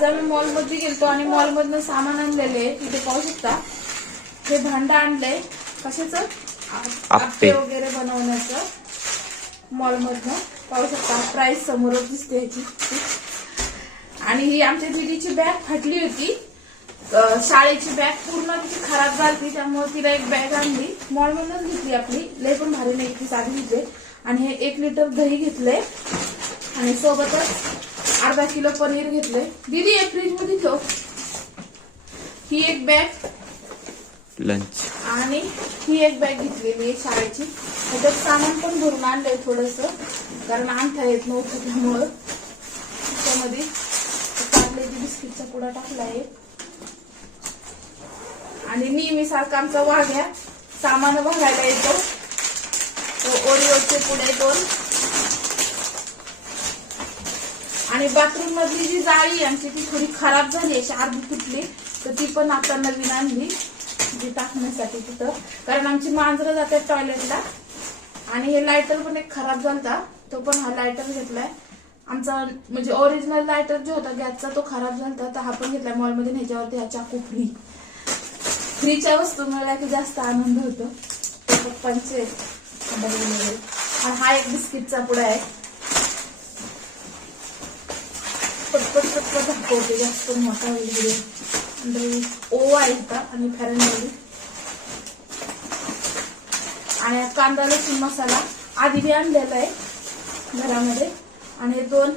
आज आम्ही मॉलमध्ये गेलतो आणि मॉलमधनं सामान आणलेले आहे तिथे पाहू शकता. हे भांडं आणलंय. कशाचं? आ- आप्पे. आप्पे वगैरे बनवण्याचं. मॉलमधनं. पाहू शकता प्राइस समोरच दिसते ह्याची. आणि ही आमच्या दिदीची बॅग फाटली होती. शाळेची बॅग पूर्ण तिची खराब झाली त्यामुळे तिला एक बॅग आणली. मॉलमधूनच घेतली आपली. लय पण भारी नाही ती साधी घेतली. आणि हे एक लिटर दही घेतले आणि सोबतच अर्धा किलो पनीर घेतले दीदी एक फ्रीजमध्ये ठेव. ही एक बॅग लंच आणि ही एक बॅग घेतलेली आहे शाळेची. त्याच्यात सामान पण भरून आणलंय थोडस. कारण आणता येत नव्हतं त्यामुळं. त्यामध्ये काढलेली बिस्किटचा पुडा टाकलाय आणि नेहमी सारखा आमचा वाघ्या सामान बघायला येतो. तो ओरिओचे पुढे दोन. आणि बाथरूम मधली जी जाळी आमची ती थोडी खराब झाली अशी अर्धी तुटली तर ती पण आता नवीन आणली जी टाकण्यासाठी तिथं. कारण आमची मांजरं जातात टॉयलेटला आणि हे लायटर पण एक खराब झाला तो पण हा लायटर घेतलाय. आमचा म्हणजे ओरिजिनल लायटर जो होता गॅसचा तो खराब झाला तर हा पण घेतलाय. मॉलमध्ये ह्याच्यावरती ह्याच्या चाकू फ्री फ्रीच्या वस्तू मिळाल्या की जास्त आनंद होतो. पप्पांचे आणि हा एक बिस्किटचा पुडा आहे. पटपट पटपट दाखवते जास्त मोठा वगैरे आणि ओवा आहे आणि फॅरनवाली आणि कांदा लसूण मसाला आधी बी आणलेला आहे घरामध्ये आणि दोन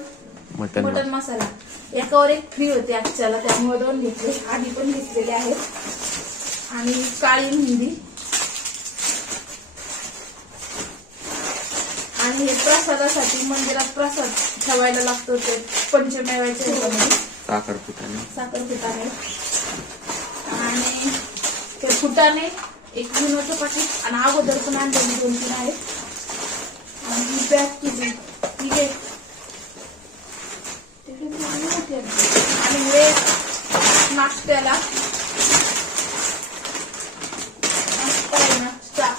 मटन मटन मसाला. एकावर एक फ्री होते आजच्याला त्यामुळे दोन घेतले. आधी पण घेतलेले आहेत. आणि काळी मेहंदी आणि हे प्रसादासाठी मंदिरात प्रसाद ठेवायला लागतो ते पंचमेवायच्या ह्याच्यामध्ये साखर फुटाने साखर फुटाणे आणि ते फुटाणे एक विनोचं पाकिट आणि अगोदर पण आणलेली दोन तीन आहेत. आणि ही बॅग तुझी ठीक आहे. आणि हे नाश्त्याला नाश्ता आहे ना, चहा.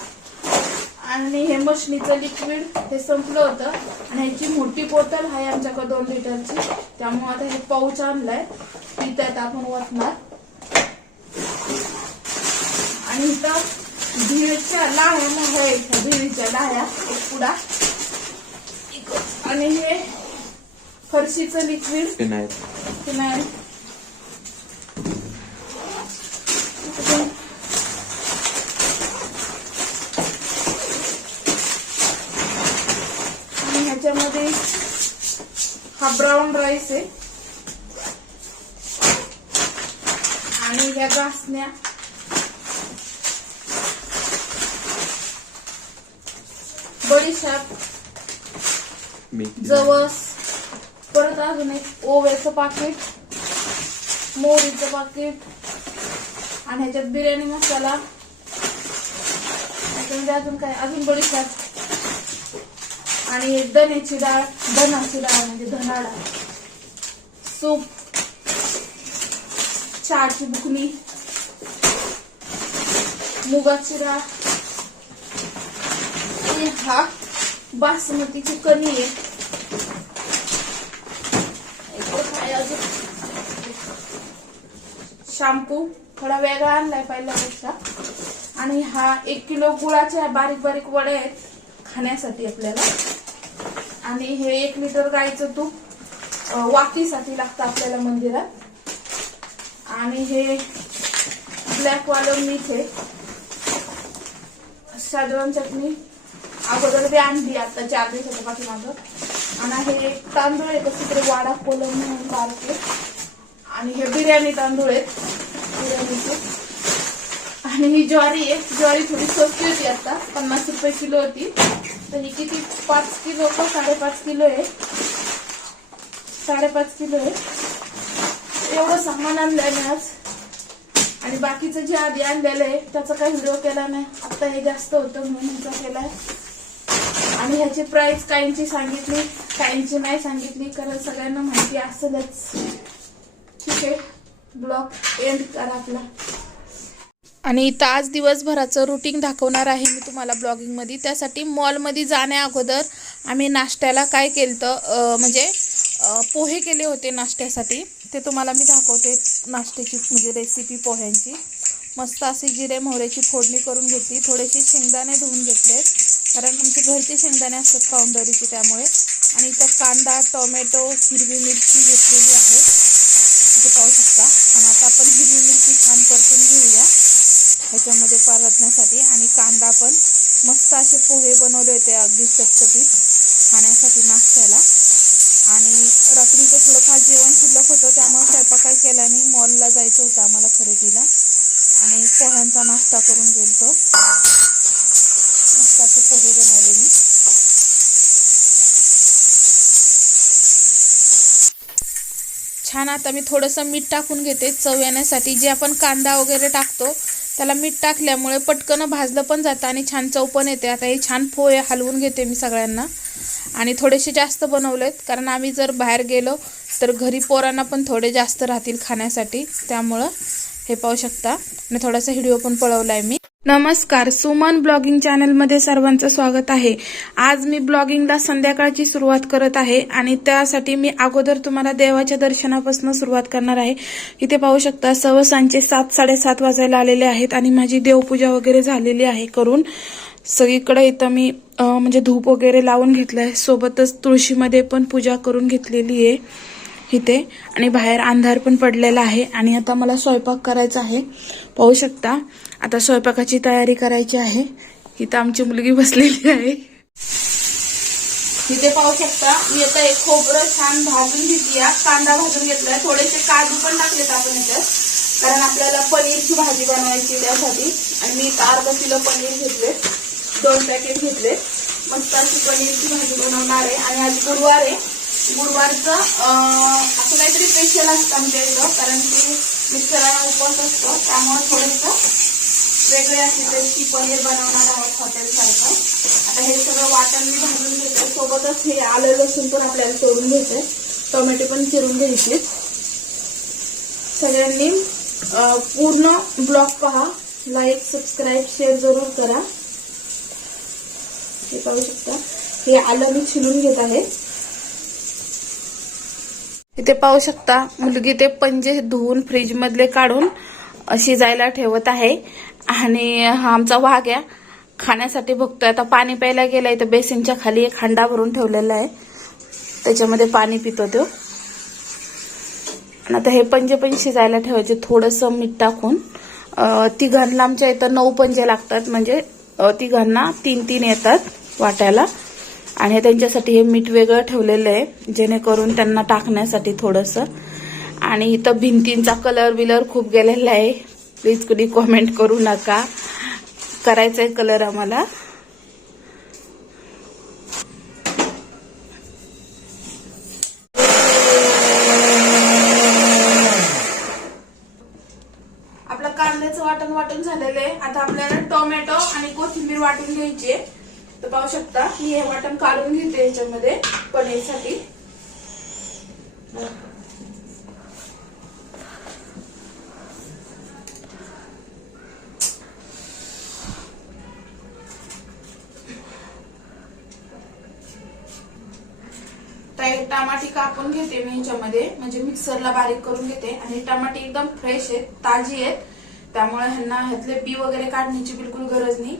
आणि हे मशनीचं लिक्विड हे संपलं होतं. आणि ह्याची मोठी बोटल आहे आमच्याकडे दोन लिटरची. त्यामुळे आता हे पाऊच आणलाय. ती त्यात आपण वाटणार आणि इथं भेळच्या लाह्या मोठ्या आहेत ह्या भेळीच्या लाह्या एक पुडा. आणि हे फरशीचं लिक्विड फिनाईल फिनाईल आणि ह्याच्यामध्ये हा आहे आणि ह्या घासण्या बडीशाप. जवस. परत अजून एक ओव्याचं पाकिट. मोहरीचं पाकिट. आणि ह्याच्यात बिर्याणी मसाला. त्याच्यामध्ये अजून काय? अजून बडीशाप. आणि धण्याची डाळ धनाची डाळ म्हणजे धना डाळ सूप चहाची बुकणी मुगाची डाळ. आणि हा बासमतीची कणी आहे. अजून? शॅम्पू. थोडा वेगळा आणलाय पहिल्यापेक्षा. आणि हा एक किलो गुळाच्या बारीक बारीक वड्या आहेत खाण्यासाठी आपल्याला. आणि हे एक लिटर गाईचं तूप वाकीसाठी लागतं आपल्याला मंदिरात. आणि हे ब्लॅक वालं मीठ आहे. साधारण चटणी. अगोदर बी आणली आता चार दिवसाच्या पाठीमागं. आणि हे तांदूळ आहे कसं तरी वाडा कोलम म्हणून बारके आणि हे बिर्याणी तांदूळ आहेत बिर्याणीचे. आणि ही ज्वारी आहे. ज्वारी थोडी स्वस्त होती आता पन्नास रुपये किलो होती. तर ही किती पाच किलो का साडेपाच किलो आहे. साडेपाच किलो आहे एवढं सामान आणलंय मी आज. आणि बाकीचं जे आधी आणलेलं आहे त्याचा काही व्हिडिओ केला नाही. आता हे जास्त होतं म्हणून ह्याचा केलाय. आणि ह्याची प्राईस काहींची सांगितली काहींची नाही सांगितली. कारण सगळ्यांना माहिती असेलच. ठीक आहे. ब्लॉग एंड करा आपला. आणि इथं आज दिवसभराचं रुटीन दाखवणार आहे मी तुम्हाला ब्लॉगिंगमध्ये त्यासाठी मॉलमध्ये जाण्या अगोदर आम्ही नाश्त्याला काय केलं तर म्हणजे पोहे केले होते नाश्त्यासाठी. ते तुम्हाला मी दाखवते नाश्त्याची म्हणजे रेसिपी पोह्यांची. मस्त अशी जिरे मोहऱ्याची फोडणी करून घेतली. थोडेसे शेंगदाणे धुवून घेतलेत. कारण आमचे घरचे शेंगदाणे असतात पावडरीचे त्यामुळे. आणि इथं कांदा टोमॅटो हिरवी मिरची घेतलेली आहे. तिथे पाहू शकता. आणि आता आपण हिरवी मिरची छान परतून घेऊया. ह्याच्यामध्ये परतण्यासाठी. आणि कांदा पण. मस्त असे पोहे बनवले होते अगदी चटचटीत. खाण्यासाठी नाश्त्याला. आणि रात्रीचं थोडंफार जेवण शिल्लक होतं त्यामुळे स्वयंपाक काय केला नाही. मॉलला जायचं होतं आम्हाला खरेदीला. आणि पोह्यांचा नाश्ता करून गेलतो. मस्त पोहे बनवले मी. छान आता मी थोडंसं मीठ टाकून घेते. चव येण्यासाठी जे आपण कांदा वगैरे टाकतो त्याला मीठ टाकल्यामुळे पटकन भाजलं पण जातं आणि छान चव पण येते. आता हे छान पोहे हलवून घेते मी सगळ्यांना. आणि थोडेसे जास्त बनवलेत. कारण आम्ही जर बाहेर गेलो तर घरी पोरांना पण थोडे जास्त राहतील खाण्यासाठी. त्यामुळं हे पाहू शकता. आणि थोडासा व्हिडिओ पण पळवला आहे मी. नमस्कार. सुमन ब्लॉगिंग चॅनलमध्ये सर्वांचं स्वागत आहे. आज मी ब्लॉगिंगला संध्याकाळची सुरुवात करत आहे आणि त्यासाठी मी अगोदर तुम्हाला देवाच्या दर्शनापासून सुरुवात करणार आहे. इथे पाहू शकता सवसांचे सात साडेसात वाजायला आलेले आहेत आणि माझी देवपूजा वगैरे झालेली आहे करून. सगळीकडे इथं मी म्हणजे धूप वगैरे लावून घेतलंय. सोबतच तुळशीमध्ये पण पूजा करून घेतलेली आहे इथे. आणि बाहेर अंधार पण पडलेला आहे. आणि आता मला स्वयंपाक करायचा आहे. पाहू शकता. आता स्वयंपाकाची तयारी करायची आहे. इथं आमची मुलगी बसलेली आहे. इथे पाहू शकता. मी आता एक खोबरं छान भाजून घेतली आहे. कांदा भाजून घेतलाय. थोडेसे काजू पण टाकलेत आपण इथं. कारण आपल्याला पनीरची भाजी बनवायची त्यासाठी. आणि मी इथं अर्धा किलो पनीर घेतले दोन पॅकेट घेतले. मस्त अशी पनीरची भाजी बनवणार आहे. आणि आज गुरुवार आहे. गुरुवारचं असं काहीतरी स्पेशल असतं आमच्या इथं कारण की मिस्टरांना उपवास असतो. त्यामुळे थोडंसं वेगळे असे टेस्टी पनीर बनवणार आहोत हॉटेलसारखं. आता हे सगळं वाटण मी भाजून घेते. सोबतच हे आलं लसूण पण आपल्याला सोडून घ्यायचंय. टोमॅटो पण चिरून घ्यायचे सगळ्यांनी पूर्ण ब्लॉग पहा. लाईक सबस्क्राईब शेअर जरूर करा. हे पाहू शकता. हे आलं मी छिलून घेत आहे. इथे पाहू शकता मुलगी ते पंजे धुवून फ्रीज मधले काढून शिजायला ठेवत आहे. आणि हा आमचा वाघ्या खाण्यासाठी बघतोय. आता पाणी प्यायला गेलाय तर बेसिनच्या खाली एक हांडा भरून ठेवलेला आहे. त्याच्यामध्ये पाणी पितो तो. आता हे पंजे पण शिजायला ठेवायचे थोडंसं मीठ टाकून. तिघांना आमच्या इथं नऊ पंजे लागतात म्हणजे तिघांना तीन तीन येतात वाटायला. आणि त्यांच्यासाठी हे मीठ वेगळं ठेवलेलं आहे जेणेकरून त्यांना टाकण्यासाठी थोडंसं. आणि इथं भिंतींचा कलर बिलर खूप गेलेला आहे. प्लीज कुणी कॉमेंट करू नका. करायचा आहे कलर आम्हाला आपलं कांद्याचं वाटण वाटण झालेलं आहे आता आपल्याला टोमॅटो आणि कोथिंबीर वाटून घ्यायची आहे. तर पाहू शकता मी हे मटण काढून घेते ह्याच्यामध्ये पनीरसाठी. तर एक टमाटी कापून घेते मी ह्याच्यामध्ये म्हणजे मिक्सरला बारीक करून घेते. आणि टमाटे एकदम फ्रेश आहेत ताजी आहेत. त्यामुळे ह्यांना ह्यातले बी वगैरे काढण्याची बिलकुल गरज नाही.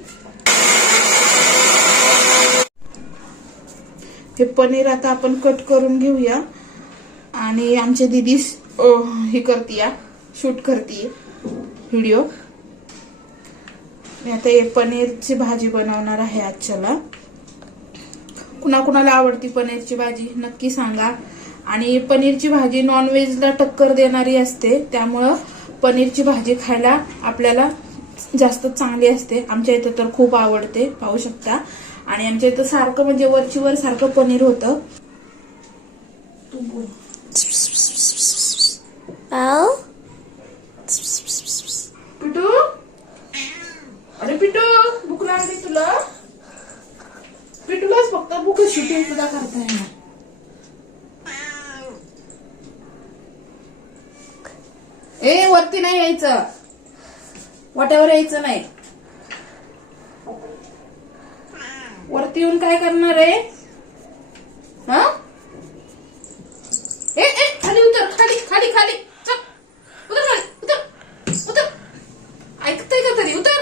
हे पनीर आता आपण कट करून घेऊया. आणि आमच्या दिदी हे करतीया शूट करतीये व्हिडिओ. मी आता हे पनीरची भाजी बनवणार आहे आजच्याला. कुणाकुणाला आवडती पनीरची भाजी नक्की सांगा. आणि पनीरची भाजी नॉनव्हेजला टक्कर देणारी असते त्यामुळं पनीरची भाजी खायला आपल्याला जास्त चांगली असते. आमच्या इथं तर खूप आवडते पाहू शकता. आणि आमच्या इथं सारखं म्हणजे वरची वर सारखं पनीर होतं. पिटू? अरे पिटू भूक लागली तुला? पिटूलाच फक्त भूक शिटी सुद्धा करता येणार ए वरती नाही यायचं. वाट्यावर यायचं नाही. वरती येऊन काय करणार आहे? हा? ए ए खाली उतर खाली खाली खाली. उतर खाली उतर उतर. का तरी? उतर.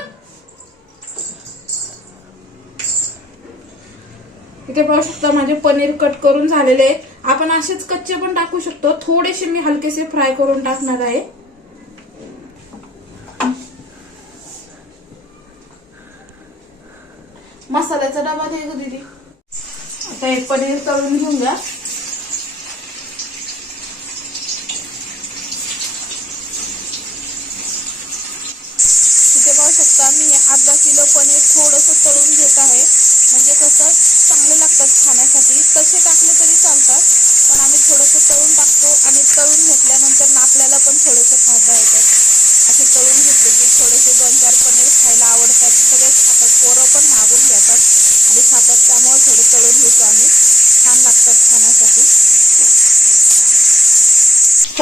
इथे पाहू शकता माझे पनीर कट करून झालेले आहे. आपण असेच कच्चे पण टाकू शकतो. थोडेसे मी हलकेसे फ्राय करून टाकणार आहे. मसाल्याचा डबा दे दीदी. आता एक पनीर तळून घेऊन घ्या पाहू शकता मी अर्धा किलो पनीर थोडंसं तळून घेत आहे म्हणजे कसं चांगले लागतात खाण्यासाठी तसे टाकले तरी चालतात पण आम्ही थोडंसं तळून टाकतो आणि तळून घेतल्यानंतर ना आपल्याला पण थोडंसं खाता येतात असे तळून घेतले की थोडेसे दोन चार पनीर खायला आवडतात सगळेच खातात पोरं पण मागून घेतात आणि खातात त्यामुळे थोडे तळून घेतो आम्ही छान लागतात खाण्यासाठी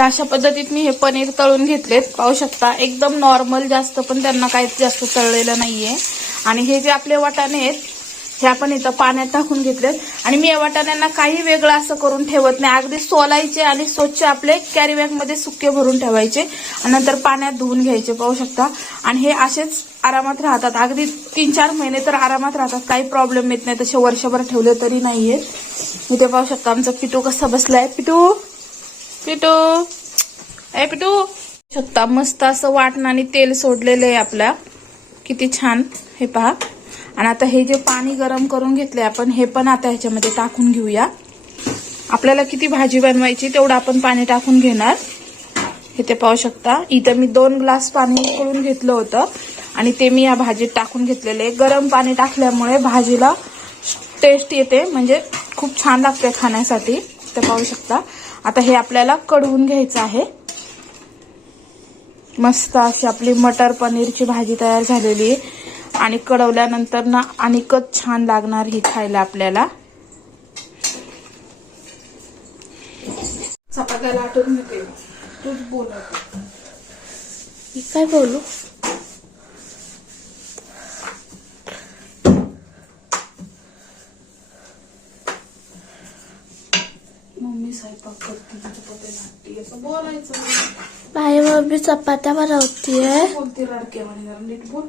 तर अशा पद्धतीत मी हे पनीर तळून घेतलेत. पाहू शकता एकदम नॉर्मल जास्त पण त्यांना काहीच जास्त तळलेलं नाहीये. आणि हे जे आपले वाटाणे आहेत हे आपण इथं पाण्यात टाकून घेतलेत. आणि मी या वाटाण्यांना काही वेगळं असं करून ठेवत नाही. अगदी सोलायचे आणि स्वच्छ आपले कॅरी बॅगमध्ये सुके भरून ठेवायचे आणि नंतर पाण्यात धुवून घ्यायचे पाहू शकता. आणि हे असेच आरामात राहतात. अगदी तीन चार महिने तर आरामात राहतात. काही प्रॉब्लेम येत नाही. तसे वर्षभर ठेवले तरी नाहीये इथे पाहू शकता आमचा पिटू कसा बसलाय. पिटू! पिटू. ए पिटू. शकता मस्त असं वाटण आणि तेल सोडलेलं आहे आपल्या किती छान. हे पहा. आणि आता हे जे पाणी गरम करून घेतले आपण हे पण आता ह्याच्यामध्ये टाकून घेऊया. आपल्याला किती भाजी बनवायची तेवढं आपण पाणी टाकून घेणार. हे ते पाहू शकता. इथं मी दोन ग्लास पाणी उकळून घेतलं होतं. आणि ते मी या भाजीत टाकून घेतलेले गरम पाणी टाकल्यामुळे भाजीला टेस्ट येते. म्हणजे खूप छान लागते खाण्यासाठी. ते पाहू शकता. आता हे आपल्याला कढवून घ्यायचं आहे. मस्त अशी आपली मटर पनीरची भाजी तयार झालेली आहे. आणि कढवल्यानंतर ना आणिकच छान लागणार ही खायला आपल्याला. चपात्याला लाटून घेते. तूच बोलत काय बोलू? स्वयंपाक करते चपात्या लाटते असं बोलायचं बाई मम्मी चपात्या बनवतीये. बोलते रडके म्हणे जरा नीट बोल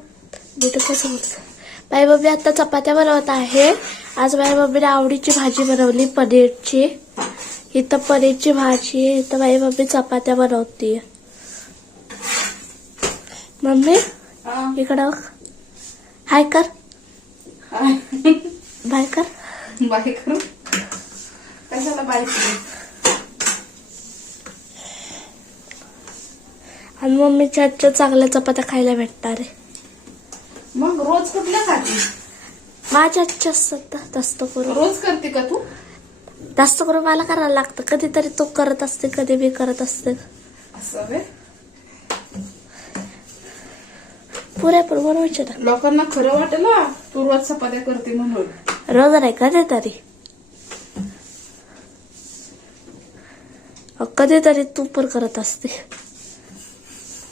नीट कसं बोलत बाई मम्मी आता चपात्या बनवत आहे. आज बाई मम्मीने आवडीची भाजी बनवली पनीरची. इथं पनीरची भाजी आहे इथं बाई मम्मी चपात्या बनवतीये. मम्मी हा. इकडं. हाय कर. बाय कर. करू. कशाला करू आणि मम्मीच्या आजच्या चांगल्या चपात्या खायला भेटणार आहे. मग रोज कुठल्या खाते? माझ्या आजच्या जास्त करून रोज करते का तू? जास्त करून मला करायला लागतं. कधीतरी तू करत असते कधी मी करत असते. असं व्हय? पुरेपूर बनवायचे ना. लोकांना खरं वाटेल हा, तू रोज चपात्या करते म्हणून. रोज नाही कधीतरी. अहो, कधीतरी तू पण करत असते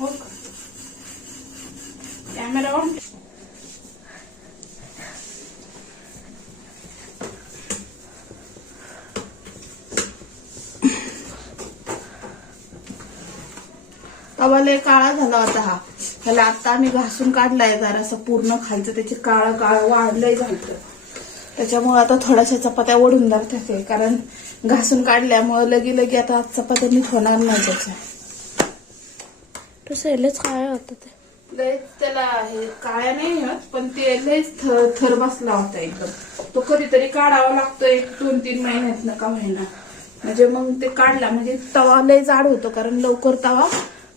हो का कॅमेरा ऑन तवा लय काळा झाला होता हा. त्याला आता आम्ही घासून काढलाय जरासं पूर्ण खालचं त्याची काळं काळं वाढलंय झालं त्याच्यामुळे आता थोड्याशा चपात्या ओढून लागतात कारण घासून काढल्यामुळे लगी लगी आता चपात्या नीट होणार नाही त्याच्या. तू सेलेच काय होत ते. लय त्याला हे काळ्या नाही होत पण ते लयच थर थर बसला होता एकदम. तो कधीतरी काढावा लागतो एक दोन तीन महिन्यात नका महिना म्हणजे मग ते काढला म्हणजे तवा लय जाड होतो कारण लवकर तवा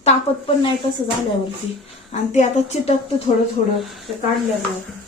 तापत पण नाही कसं झाल्यावरती. आणि ते आता चिटकतं थोडं थोडं ते काढलं जातं